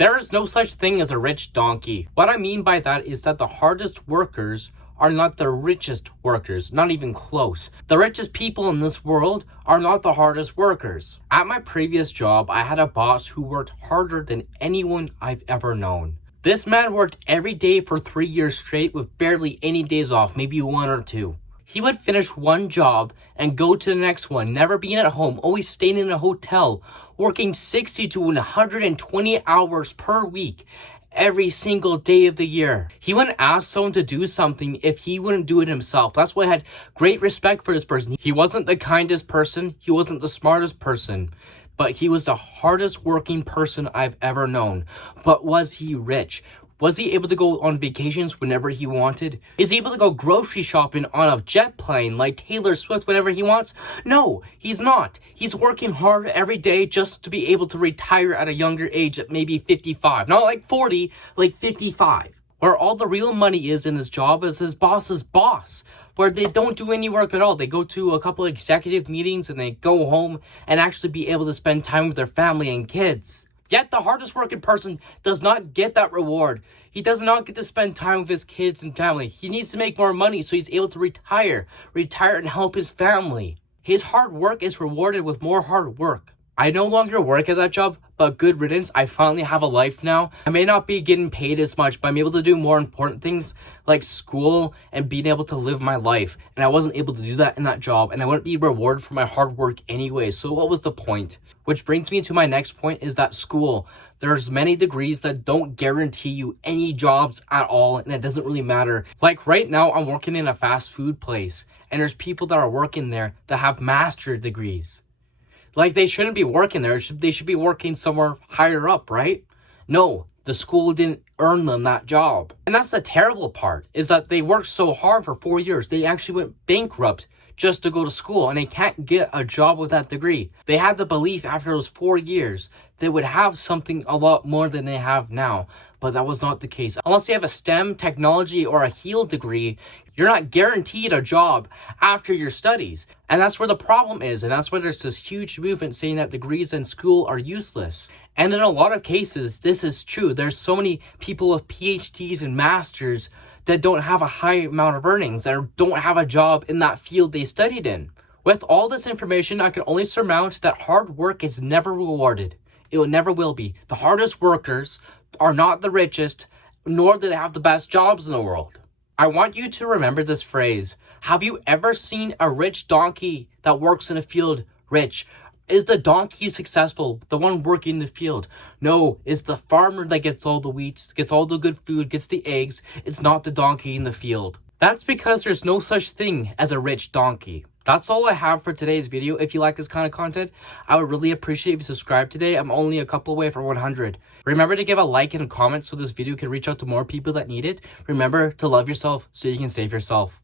There is no such thing as a rich donkey. What I mean by that is that the hardest workers are not the richest workers, not even close. The richest people in this world are not the hardest workers. At my previous job, I had a boss who worked harder than anyone I've ever known. This man worked every day for 3 years straight with barely any days off, maybe 1 or 2. He would finish one job and go to the next one, never being at home, always staying in a hotel, working 60 to 120 hours per week, every single day of the year. He wouldn't ask someone to do something if he wouldn't do it himself. That's why I had great respect for this person. He wasn't the kindest person, he wasn't the smartest person, but he was the hardest working person I've ever known. But was he rich? Was he able to go on vacations whenever he wanted? Is he able to go grocery shopping on a jet plane like Taylor Swift whenever he wants? No, he's not. He's working hard every day just to be able to retire at a younger age at maybe 55. Not like 40, like 55. Where all the real money is in his job is his boss's boss. Where they don't do any work at all. They go to a couple of executive meetings and they go home and actually be able to spend time with their family and kids. Yet the hardest working person does not get that reward. He does not get to spend time with his kids and family. He needs to make more money so he's able to retire and help his family. His hard work is rewarded with more hard work. I no longer work at that job, but good riddance. I finally have a life now. I may not be getting paid as much, but I'm able to do more important things like school and being able to live my life. And I wasn't able to do that in that job, and I wouldn't be rewarded for my hard work anyway. So what was the point? Which brings me to my next point, is that school. There's many degrees that don't guarantee you any jobs at all, and it doesn't really matter. Like right now, I'm working in a fast food place, and there's people that are working there that have master's degrees. Like, they shouldn't be working there. They should be working somewhere higher up, right? No, the school didn't earn them that job. And that's the terrible part, is that they worked so hard for 4 years. They actually went bankrupt just to go to school, and they can't get a job with that degree. They had the belief after those 4 years they would have something a lot more than they have now, but that was not the case. Unless you have a STEM, technology, or a HEAL degree, you're not guaranteed a job after your studies. And that's where the problem is, and that's why there's this huge movement saying that degrees in school are useless. And in a lot of cases, this is true. There's so many people with PhDs and masters that don't have a high amount of earnings or don't have a job in that field they studied in. With all this information, I can only surmount that hard work is never rewarded. It never will be. The hardest workers are not the richest, nor do they have the best jobs in the world. I want you to remember this phrase. Have you ever seen a rich donkey that works in a field rich? Is the donkey successful, the one working in the field? No, it's the farmer that gets all the wheat, gets all the good food, gets the eggs. It's not the donkey in the field. That's because there's no such thing as a rich donkey. That's all I have for today's video. If you like this kind of content, I would really appreciate if you subscribe today. I'm only a couple away from 100. Remember to give a like and a comment so this video can reach out to more people that need it. Remember to love yourself so you can save yourself.